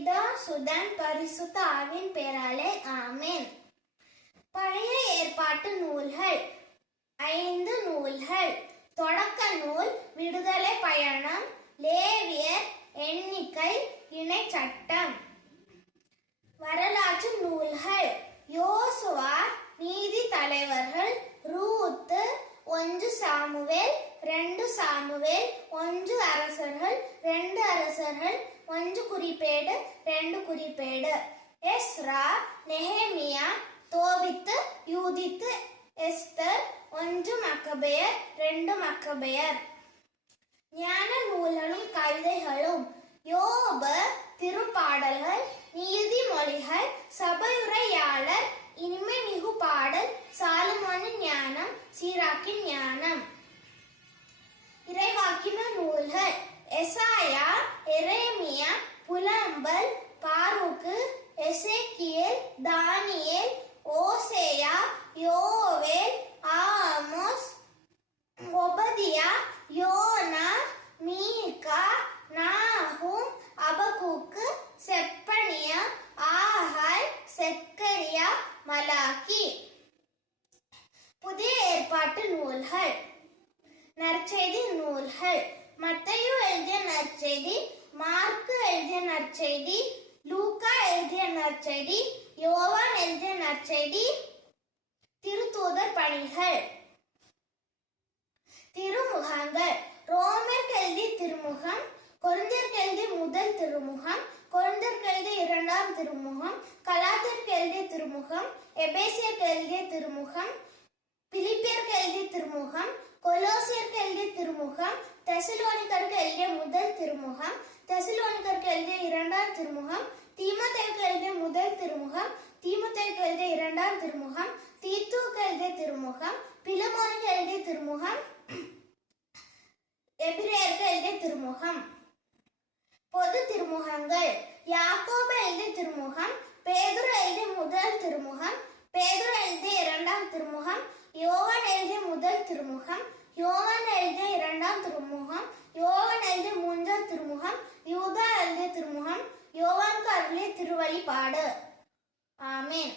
பிதா சுதன் பரிசுத்த ஆவியின் பெயராலே ஆமென். பழைய ஏற்பாட்டு நூல்கள் 5 நூல்கள். தொடக்க நூல், விடுதலை பயணம், லேவியர், எண்ணிக்கை, இணை சட்டம். வரலாற்று நூல்கள் யோசுவா, நீதி தலைவர்கள், ரூத்து, 1 சாமுவேல், 2 சாமுவேல், 1 அரசர்கள், 2 அரசர்கள், 1 குறிப்பேடு, 2 குறிப்பேடு. எஸ்ரா, நெஹேமியா, தோபித்து, யூதித்து, எஸ்தர், 1 மக்கபேயர், 2 மக்கபேயர். ஞான நூல்களும் கவிதைகளும் யோபு, திருப்பாடல்கள், நீதிமொழிகள், சபையுரையாளர், இனிமை மிகு பாடல், சாலமோனின் ஞானம், சீராக்கின் ஞானம். இறைவாக்கின நூல்கள் எசாயா, எரேமியா, புலம்பல், பாரூக்கு, எசேக்கியேல், தானியேல், ஓசேயா, யோவேல், ஆமோஸ், ஒபதியா, யோனா, மீகா, நாகூம், அபகூக்கு, செப்பனியா, ஆகாய், செக்கரியா, மலாக்கி. புதிய ஏற்பாட்டு நூல்கள் நற்செய்தி நூல்கள் மத்தேயு எழுதிய நற்செய்தி, மார்க்கு எழுதிய நற்செய்தி, லூக்கா எழுதிய நற்செய்தி, யோவான் எழுதிய நற்செய்தி. திருத்தூதர் பணிகள். திருமுகங்கள் ரோமருக்கு எழுதிய திருமுகம், கொரிந்தியருக்கு எழுதிய முதல் திருமுகம், கொரிந்தியருக்கு எழுதிய 2ஆம் திருமுகம், கலாத்தியருக்கு எழுதிய திருமுகம், எபேசியருக்கு எழுதிய திருமுகம், பிலிப்பியருக்கு எழுதிய திருமுகம், கொலோசியருக்கு எழுதிய திருமுகம், தெசலோனிக்கருக்கு எழுதிய முதல் திருமுகம், தெசலோனிக்கருக்கு எழுதிய 2ஆம் திருமுகம், தீமோத்தேயுக்கு எழுதிய முதல் திருமுகம், தீமோத்தேயுக்கு எழுதிய 2ஆம் திருமுகம், தீத்துவுக்கு எழுதிய திருமுகம், பிலமோனுக்கு எழுதிய திருமுகம், எபிரேயருக்கு எழுதிய திருமுகம். பொது திருமுகங்கள் யாக்கோபு எழுதிய திருமுகம், பேதுரு எழுதிய முதல் திருமுகம், பேதுரு எழுதிய 2ஆம் திருமுகம், யோவான் எழுதிய முதல் திருமுகம், யோவான் எழுதிய 2ஆம் திருமுகம், யோவான் எழுதிய 3ஆம் திருமுகம், யூதா எழுதிய திருமுகம், யோவானுக்கு அருளிய திருவழிபாடு. ஆமென்.